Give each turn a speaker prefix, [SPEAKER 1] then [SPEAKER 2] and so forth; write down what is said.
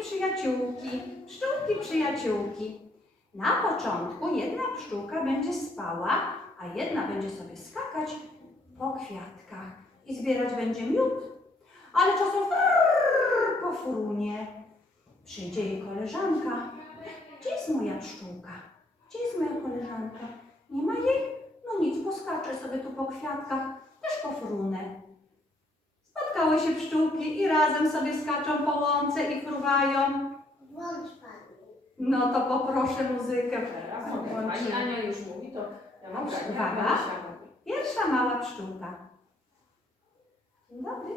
[SPEAKER 1] przyjaciółki, pszczółki przyjaciółki. Na początku jedna pszczółka będzie spała, a jedna będzie sobie skakać po kwiatkach i zbierać będzie miód. Ale czasem pofrunie. Przyjdzie jej koleżanka. Gdzie jest moja pszczółka? Gdzie jest moja koleżanka? Nie ma jej? No nic, poskaczę sobie tu po kwiatkach, też pofrunę. Spotkały się pszczółki i razem sobie skaczą po łące i fruwają.
[SPEAKER 2] Włącz pani.
[SPEAKER 1] No to poproszę muzykę.
[SPEAKER 3] Teraz. Pani Ania już mówi, to ja mam
[SPEAKER 1] Dobrze, uwaga. Pierwsza mała pszczółka. Dzień dobry.